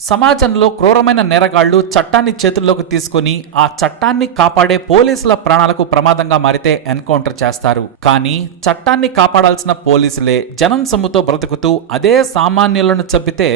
సమాజంలో క్రూరమైన నేరగాళ్ళు చట్టాన్ని చేతుల్లోకి తీసుకొని ఆ చట్టాన్ని కాపాడే పోలీసుల ప్రాణాలకు ప్రమాదంగా మారితే ఎన్కౌంటర్ చేస్తారు. కానీ చట్టాన్ని కాపాడాల్సిన పోలీసులే జనం సొమ్ముతో బ్రతుకుతూ అదే సామాన్యులను చంపితే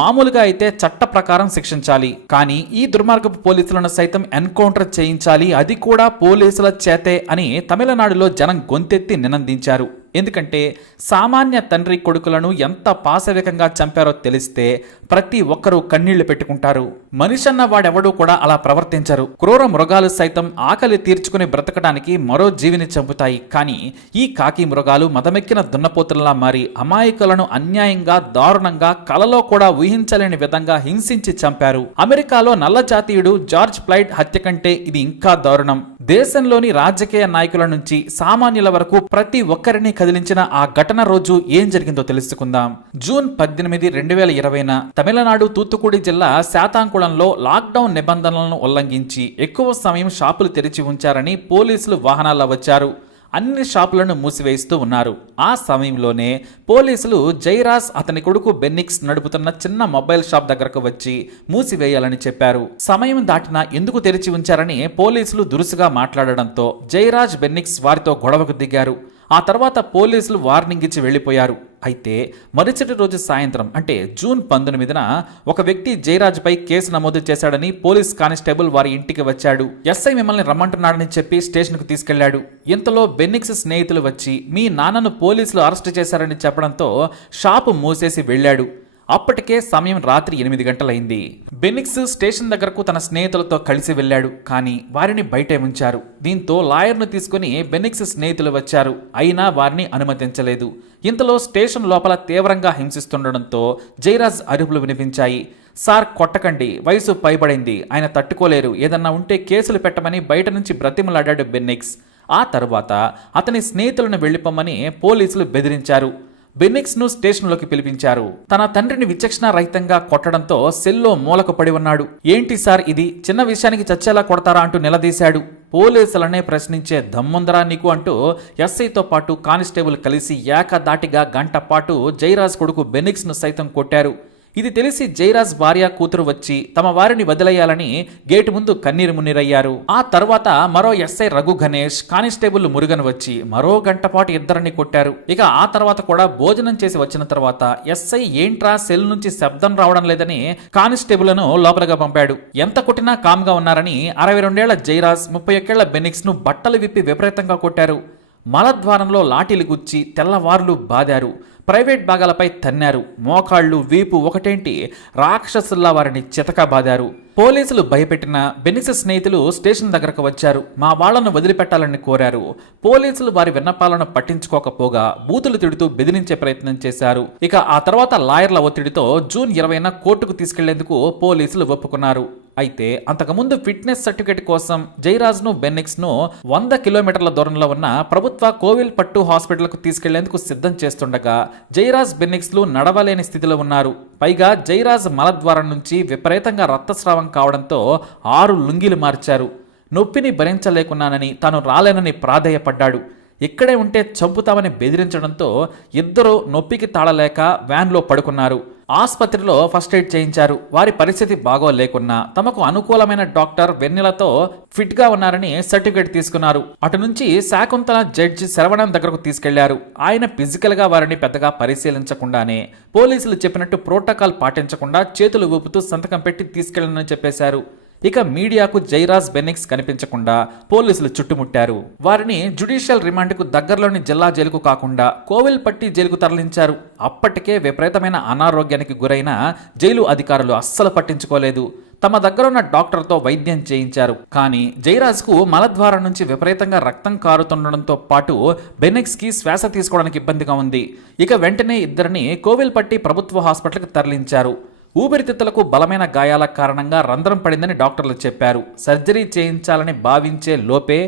మామూలుగా అయితే చట్ట ప్రకారం శిక్షించాలి. కానీ ఈ దుర్మార్గపు పోలీసులను సైతం ఎన్కౌంటర్ చేయించాలి. అది కూడా పోలీసుల చేతే అని తమిళనాడులో జనం గొంతెత్తి నినందించారు. ఎందుకంటే సామాన్య తండ్రి కొడుకులను ఎంత పాశవికంగా చంపారో తెలిస్తే ప్రతి ఒక్కరూ కన్నీళ్ళు పెట్టుకుంటారు. మనిషన్న వాడెవడూ కూడా అలా ప్రవర్తించరు. క్రూర మృగాలు సైతం ఆకలి తీర్చుకుని బ్రతకడానికి మరో జీవిని చంపుతాయి. కానీ ఈ కాకి మృగాలు మదమెక్కిన దున్నపోతుల్లా మారి అమాయకులను అన్యాయంగా దారుణంగా కలలో కూడా ఊహించలేని విధంగా హింసించి చంపారు. అమెరికాలో నల్ల జాతీయుడు జార్జ్ ప్లైడ్ హత్య కంటే ఇది ఇంకా దారుణం. దేశంలోని రాజకీయ నాయకుల నుంచి సామాన్యుల వరకు ప్రతి ఒక్కరిని కదిలించిన ఆ ఘటన రోజు ఏం జరిగిందో తెలుసుకుందాం. జూన్ పద్దెనిమిది రెండు వేల ఇరవైన తమిళనాడు తూత్తుకుడి జిల్లా శాతాంకుళంలో లాక్డౌన్ నిబంధనలను ఉల్లంఘించి ఎక్కువ సమయం షాపులు తెరిచి ఉంచారని పోలీసులు వాహనాల్లో వచ్చారు. అన్ని షాపులను మూసివేయిస్తూ ఉన్నారు. ఆ సమయంలోనే పోలీసులు జైరాస్ అతని కొడుకు బెన్నిక్స్ నడుపుతున్న చిన్న మొబైల్ షాప్ దగ్గరకు వచ్చి మూసివేయాలని చెప్పారు. సమయం దాటినా ఎందుకు తెరిచి ఉంచారని పోలీసులు దురుసుగా మాట్లాడడంతో జైరాజ్ బెన్నిక్స్ వారితో గొడవకు దిగారు. ఆ తర్వాత పోలీసులు వార్నింగ్ ఇచ్చి వెళ్ళిపోయారు. అయితే మరుసటి రోజు సాయంత్రం అంటే జూన్ పంతొమ్మిదిన ఒక వ్యక్తి జయరాజ్పై కేసు నమోదు చేశాడని పోలీస్ కానిస్టేబుల్ వారి ఇంటికి వచ్చాడు. ఎస్ఐ మిమ్మల్ని రమ్మంటున్నాడని చెప్పి స్టేషన్కు తీసుకెళ్ళాడు. ఇంతలో బెన్నిక్స్ స్నేహితులు వచ్చి మీ నాన్నను పోలీసులు అరెస్ట్ చేశారని చెప్పడంతో షాపు మూసేసి వెళ్ళాడు. అప్పటికే సమయం రాత్రి ఎనిమిది గంటలైంది. బెనిక్స్ స్టేషన్ దగ్గరకు తన స్నేహితులతో కలిసి వెళ్ళాడు. కానీ వారిని బయటే ఉంచారు. దీంతో లాయర్ను తీసుకుని బెనిక్స్ స్నేహితులు వచ్చారు. అయినా వారిని అనుమతించలేదు. ఇంతలో స్టేషన్ లోపల తీవ్రంగా హింసిస్తుండడంతో జైరాజ్ అరుపులు వినిపించాయి. సార్ కొట్టకండి. వయసు పైబడింది. ఆయన తట్టుకోలేరు. ఏదన్నా ఉంటే కేసులు పెట్టమని బయట నుంచి బ్రతిమలాడాడు బెన్నిక్స్ ఆ తర్వాత అతని స్నేహితులను వెళ్ళిపోమని పోలీసులు బెదిరించారు. బెన్నిక్స్ను స్టేషన్లోకి పిలిపించారు. తన తండ్రిని విచక్షణ రహితంగా కొట్టడంతో సెల్లో మూలకు పడి ఉన్నాడు. ఏంటి సార్ ఇది? చిన్న విషయానికి చచ్చేలా కొడతారా అంటూ నిలదీశాడు. పోలీసులనే ప్రశ్నించే దమ్ముందరా నీకు అంటూ ఎస్ఐతో పాటు కానిస్టేబుల్ కలిసి ఏకదాటిగా గంట పాటు జైరాజ్ కొడుకు బెనిక్స్ను సైతం కొట్టారు. ఇది తెలిసి జైరాజ్ భార్య కూతురు వచ్చి తమ వారిని వదిలేయాలని గేటు ముందు కన్నీరు మున్నీరయ్యారు. ఆ తర్వాత మరో ఎస్ఐ రఘు గణేష్ కానిస్టేబుల్ మురుగన్ వచ్చి మరో గంట పాటు ఇద్దరిని కొట్టారు. ఇక ఆ తర్వాత కూడా భోజనం చేసి వచ్చిన తర్వాత ఎస్ఐ ఏంట్రా సెల్ నుంచి శబ్దం రావడం లేదని కానిస్టేబుల్ను లోపలగా పంపాడు. ఎంత కొట్టినా కామ్గా ఉన్నారని అరవై రెండేళ్ళ జైరాజ్ ముప్పై ఒక్కేళ్ళ బెనిక్స్ను బట్టలు విప్పి విపరీతంగా కొట్టారు. మలద్వారంలో లాఠీలు గుచ్చి తెల్లవార్లు బాదారు. ప్రైవేట్ భాగాలపై తన్నారు. మోకాళ్ళు వీపు ఒకటేంటి? రాక్షసుల్లా వారిని చితకబాదారు పోలీసులు భయపెట్టిన బెనిక్స్ స్నేహితులు స్టేషన్ దగ్గరకు వచ్చారు. మా వాళ్ళను వదిలిపెట్టాలని కోరారు. పోలీసులు వారి విన్నపాలను పట్టించుకోకపోగా బూతులు తిడుతూ బెదిరించే ప్రయత్నం చేశారు. ఇక ఆ తర్వాత లాయర్ల ఒత్తిడితో జూన్ ఇరవైన కోర్టుకు తీసుకెళ్ళేందుకు పోలీసులు ఒప్పుకున్నారు. అయితే అంతకుముందు ఫిట్నెస్ సర్టిఫికేట్ కోసం జైరాజ్ను బెన్నిక్స్ను వంద కిలోమీటర్ల దూరంలో ఉన్న ప్రభుత్వ కోవిల్ పట్టు హాస్పిటల్కు తీసుకెళ్ళేందుకు సిద్ధం చేస్తుండగా జైరాజ్ బెన్నిక్స్లు నడవలేని స్థితిలో ఉన్నారు. పైగా జైరాజ్ మలద్వారం నుంచి విపరీతంగా రక్తస్రావం కావడంతో ఆరు లుంగీలు మార్చారు. నొప్పిని భరించలేకున్నానని తాను రాలేనని ప్రాధేయపడ్డాడు. ఇక్కడే ఉంటే చంపుతామని బెదిరించడంతో ఇద్దరూ నొప్పికి తాళలేక వ్యాన్లో పడుకున్నారు. ఆసుపత్రిలో ఫస్ట్ ఎయిడ్ చేయించారు. వారి పరిస్థితి బాగోలేకున్నా తమకు అనుకూలమైన డాక్టర్ వెన్నెలతో ఫిట్గా ఉన్నారని సర్టిఫికేట్ తీసుకున్నారు. అటు నుంచి శాకుంతల జడ్జి శరవణం దగ్గరకు తీసుకెళ్ళారు. ఆయన ఫిజికల్గా వారిని పెద్దగా పరిశీలించకుండానే పోలీసులు చెప్పినట్టు ప్రోటోకాల్ పాటించకుండా చేతులు ఊపుతూ సంతకం పెట్టి తీసుకెళ్ళనని చెప్పేశారు. ఇక మీడియాకు జైరాజ్ బెనిక్స్ కనిపించకుండా పోలీసులు చుట్టుముట్టారు. వారిని జ్యుడిషియల్ రిమాండ్కు దగ్గరలోని జిల్లా జైలుకు కాకుండా కోవిల్పట్టి జైలుకు తరలించారు. అప్పటికే విపరీతమైన అనారోగ్యానికి గురైన జైలు అధికారులు అస్సలు పట్టించుకోలేదు. తమ దగ్గరున్న డాక్టర్తో వైద్యం చేయించారు. కానీ జైరాజ్కు మలద్వారం నుంచి విపరీతంగా రక్తం కారుతుండడంతో పాటు బెనిక్స్కి శ్వాస తీసుకోవడానికి ఇబ్బందిగా ఉంది. ఇక వెంటనే ఇద్దరిని కోవిల్పట్టి ప్రభుత్వ హాస్పిటల్కి తరలించారు. ఊపిరితిత్తులకు బలమైన గాయాల కారణంగా రంధ్రం పడిందని డాక్టర్లు చెప్పారు. సర్జరీ చేయించాలని భావించే లోపే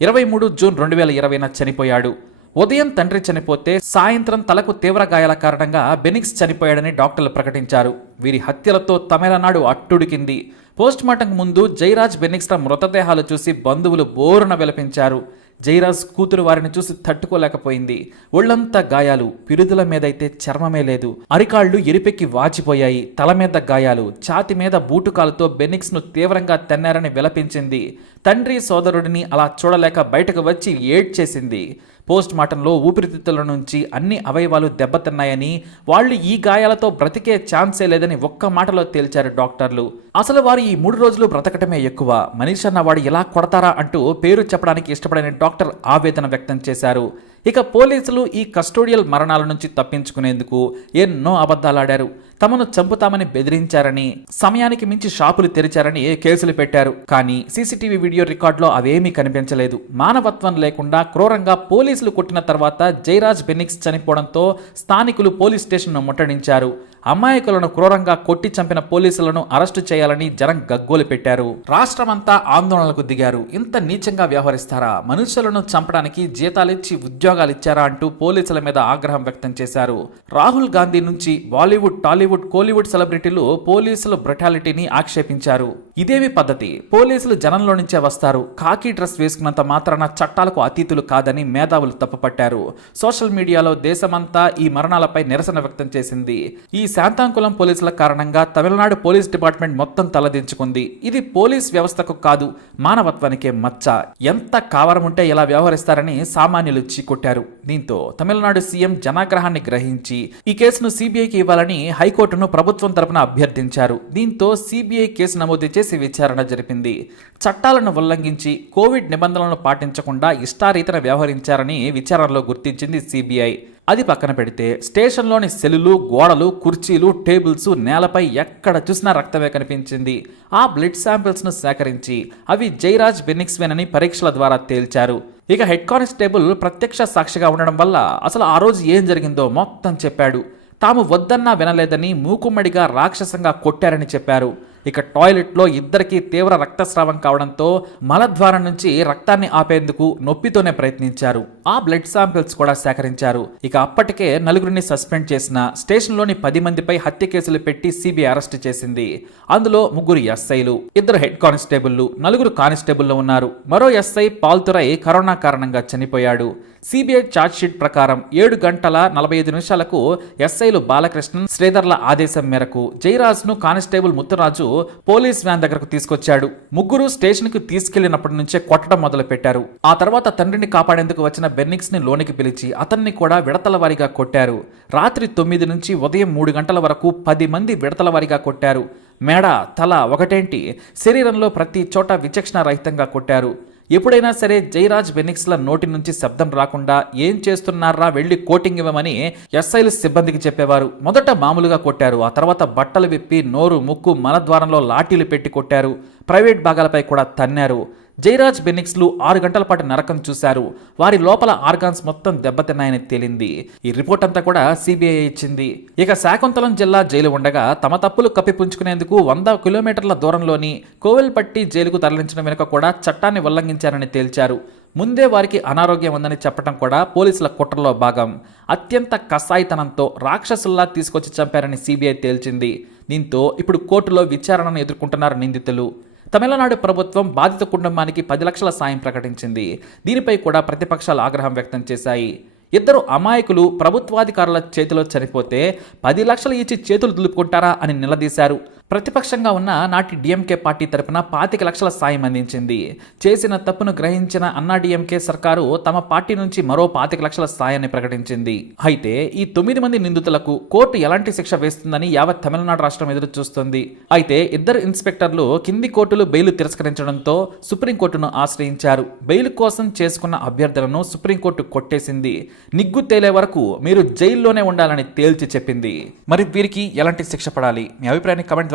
ఇరవై మూడు జూన్ రెండు వేల ఇరవైన చనిపోయాడు. ఉదయం తండ్రి చనిపోతే సాయంత్రం తలకు తీవ్ర గాయాల కారణంగా బెనిక్స్ చనిపోయాడని డాక్టర్లు ప్రకటించారు. వీరి హత్యలతో తమిళనాడు అట్టుడికింది. పోస్ట్ మార్టం ముందు జైరాజ్ బెనిక్స్ల మృతదేహాలు చూసి బంధువులు బోరున విలపించారు. జైరాజ్ కూతురు వారిని చూసి తట్టుకోలేకపోయింది. ఒళ్ళంతా గాయాలు పిరుదుల మీదైతే చర్మమే లేదు. అరికాళ్ళు ఎరిపెక్కి వాచిపోయాయి. తల మీద గాయాలు ఛాతి మీద బూటుకాలతో బెనిక్స్ను తీవ్రంగా తెన్నారని విలపించింది. తండ్రి సోదరుడిని అలా చూడలేక బయటకు వచ్చి ఏడ్చేసింది. పోస్ట్ మార్టంలో ఊపిరితిత్తుల నుంచి అన్ని అవయవాలు దెబ్బతిన్నాయని వాళ్ళు ఈ గాయాలతో బ్రతికే ఛాన్సే లేదని ఒక్క మాటలో తేల్చారు డాక్టర్లు. అసలు వారు ఈ మూడు రోజులు బ్రతకటమే ఎక్కువ. మనిషి అన్నవాడు ఎలా కొడతారా అంటూ పేరు చెప్పడానికి ఇష్టపడని డాక్టర్ ఆవేదన వ్యక్తం చేశారు. ఇక పోలీసులు ఈ కస్టోడియల్ మరణాల నుంచి తప్పించుకునేందుకు ఎన్నో అబద్ధాలాడారు. తమను చంపుతామని బెదిరించారని సమయానికి మించి షాపులు తెరిచారని కేసులు పెట్టారు. కానీ సీసీటీవీ వీడియో రికార్డులో అవేమీ కనిపించలేదు. మానవత్వం లేకుండా క్రూరంగా పోలీసులు కొట్టిన తర్వాత జైరాజ్ బెనిక్స్ చనిపోవడంతో స్థానికులు పోలీస్ స్టేషన్ను ముట్టడించారు. అమాయకులను క్రూరంగా కొట్టి చంపిన పోలీసులను అరెస్టు చేయాలని జనం గగ్గోలు పెట్టారు. రాష్ట్రమంతా ఆందోళనలకు దిగారు. ఇంత నీచంగా వ్యవహరిస్తారా? మనుషులను చంపడానికి జీతాలిచ్చి ఉద్యోగాలు ఇచ్చారా అంటూ పోలీసుల మీద ఆగ్రహం వ్యక్తం చేశారు. రాహుల్ గాంధీ నుంచి బాలీవుడ్ టాలీవుడ్ కోలీవుడ్ సెలబ్రిటీలు పోలీసుల బ్రటాలిటీని ఆక్షేపించారు. ఇదేమి పద్ధతి? పోలీసులు జనంలో నుంచే వస్తారు. కాకి డ్రెస్ వేసుకున్నంత మాత్రాన చట్టాలకు అతీతులు కాదని మేధావులు తప్పుపట్టారు. సోషల్ మీడియాలో దేశమంతా ఈ మరణాలపై నిరసన వ్యక్తం చేసింది. ఈ శాంతాంకులం పోలీసుల కారణంగా తమిళనాడు పోలీస్ డిపార్ట్మెంట్ మొత్తం తలదించుకుంది. ఇది పోలీస్ వ్యవస్థకు కాదు మానవత్వానికే మచ్చ. ఎంత కావరముంటే ఇలా వ్యవహరిస్తారని సామాన్యులు చీకొట్టారు. దీంతో తమిళనాడు సీఎం జనాగ్రహాన్ని గ్రహించి ఈ కేసును సిబిఐకి ఇవ్వాలని హైకోర్టును ప్రభుత్వం తరపున అభ్యర్థించారు. దీంతో సిబిఐ కేసు నమోదు చేసి విచారణ జరిపింది. చట్టాలను ఉల్లంఘించి కోవిడ్ నిబంధనలను పాటించకుండా ఇష్టారీతన వ్యవహరించారని విచారణలో గుర్తించింది సిబిఐ. అది పక్కన పెడితే స్టేషన్లోని సెల్లులు గోడలు కుర్చీలు టేబుల్స్ నేలపై ఎక్కడ చూసినా రక్తమే కనిపించింది. ఆ బ్లడ్ శాంపిల్స్ను సేకరించి అవి జైరాజ్ బెనిక్స్వేనని పరీక్షల ద్వారా తేల్చారు. ఇక హెడ్ కానిస్టేబుల్ ప్రత్యక్ష సాక్షిగా ఉండడం వల్ల అసలు ఆ రోజు ఏం జరిగిందో మొత్తం చెప్పాడు. తాము వద్దన్నా వినలేదని మూకుమ్మడిగా రాక్షసంగా కొట్టారని చెప్పారు. ఇక టాయిలెట్లో ఇద్దరికి తీవ్ర రక్తస్రావం కావడంతో మలద్వారం నుంచి రక్తాన్ని ఆపేందుకు నొప్పితోనే ప్రయత్నించారు. ఆ బ్లడ్ శాంపిల్స్ కూడా సేకరించారు. ఇక అప్పటికే నలుగురిని సస్పెండ్ చేసిన స్టేషన్లోని పది మందిపై హత్య కేసులు పెట్టి సిబిఐ అరెస్ట్ చేసింది. అందులో ముగ్గురు ఎస్ఐలు ఇద్దరు హెడ్ కానిస్టేబుల్లు నలుగురు కానిస్టేబుల్లో ఉన్నారు. మరో ఎస్ఐ పాల్తురై కరోనా కారణంగా చనిపోయాడు. సిబిఐ చార్జ్షీట్ ప్రకారం ఏడు గంటల నలభై ఐదు నిమిషాలకు ఎస్ఐలు బాలకృష్ణన్ శ్రీధర్ల ఆదేశం మేరకు జయరాజ్ను కానిస్టేబుల్ ముత్తురాజు పోలీస్ వ్యాన్ దగ్గరకు తీసుకొచ్చాడు. ముగ్గురు స్టేషన్కు తీసుకెళ్ళినప్పటి నుంచే కొట్టడం మొదలుపెట్టారు. ఆ తర్వాత తండ్రిని కాపాడేందుకు వచ్చిన బెన్నిక్స్ని లోనికి పిలిచి అతన్ని కూడా విడతల వారీగా కొట్టారు. రాత్రి తొమ్మిది నుంచి ఉదయం మూడు గంటల వరకు పది మంది విడతల వారీగా కొట్టారు. మేడ తల ఒకటేంటి? శరీరంలో ప్రతి చోట విచక్షణ రహితంగా కొట్టారు. ఎప్పుడైనా సరే జయరాజ్ బెనిక్స్ల నోటి నుంచి శబ్దం రాకుండా ఏం చేస్తున్నారా వెళ్ళి కోటింగ్ ఇవ్వమని ఎస్ఐలు సిబ్బందికి చెప్పేవారు. మొదట మామూలుగా కొట్టారు. ఆ తర్వాత బట్టలు విప్పి నోరు ముక్కు మలద్వారంలో లాఠీలు పెట్టి కొట్టారు. ప్రైవేట్ భాగాలపై కూడా తన్నారు. జయరాజ్ బెనిక్స్లు ఆరు గంటల పాటు నరకం చూశారు. వారి లోపల ఆర్గాన్స్ మొత్తం దెబ్బతిన్నాయని తేలింది. ఈ రిపోర్ట్ అంతా కూడా సిబిఐ ఇచ్చింది. ఇక శాకుంతలం జిల్లా జైలు ఉండగా తమ తప్పులు కప్పిపుంచుకునేందుకు వంద కిలోమీటర్ల దూరంలోని కోవెల్పట్టి జైలుకు తరలించడం వెనుక కూడా చట్టాన్ని ఉల్లంఘించారని తేల్చారు. ముందే వారికి అనారోగ్యం ఉందని చెప్పడం కూడా పోలీసుల కుట్రలో భాగం. అత్యంత కసాయితనంతో రాక్షసుల్లా తీసుకొచ్చి చంపారని సిబిఐ తేల్చింది. దీంతో ఇప్పుడు కోర్టులో విచారణను ఎదుర్కొంటున్నారు నిందితులు. తమిళనాడు ప్రభుత్వం బాధిత కుటుంబానికి పది లక్షల సాయం ప్రకటించింది. దీనిపై కూడా ప్రతిపక్షాలు ఆగ్రహం వ్యక్తం చేశాయి. ఇద్దరు అమాయకులు ప్రభుత్వాధికారుల చేతిలో చనిపోతే పది లక్షలు ఇచ్చి చేతులు దులుపుకుంటారా అని నిలదీశారు. ప్రతిపక్షంగా ఉన్న నాటి డిఎంకే పార్టీ తరపున పాతిక లక్షల సాయం అందించింది. చేసిన తప్పును గ్రహించిన అన్నా డిఎంకే సర్కారు తమ పార్టీ నుంచి మరో పాతిక లక్షల సాయాన్ని ప్రకటించింది. అయితే ఈ తొమ్మిది మంది నిందితులకు కోర్టు ఎలాంటి శిక్ష వేస్తుందని యావత్ తమిళనాడు రాష్ట్రం ఎదురు చూస్తుంది అయితే ఇద్దరు ఇన్స్పెక్టర్లు కింది కోర్టులు బెయిల్ తిరస్కరించడంతో సుప్రీంకోర్టును ఆశ్రయించారు. బెయిల్ కోసం చేసుకున్న అభ్యర్థులను సుప్రీంకోర్టు కొట్టేసింది. నిగ్గు తేలే వరకు మీరు జైల్లోనే ఉండాలని తేల్చి చెప్పింది. మరి వీరికి ఎలాంటి శిక్ష పడాలి? మీ అభిప్రాయాన్ని కమెంట్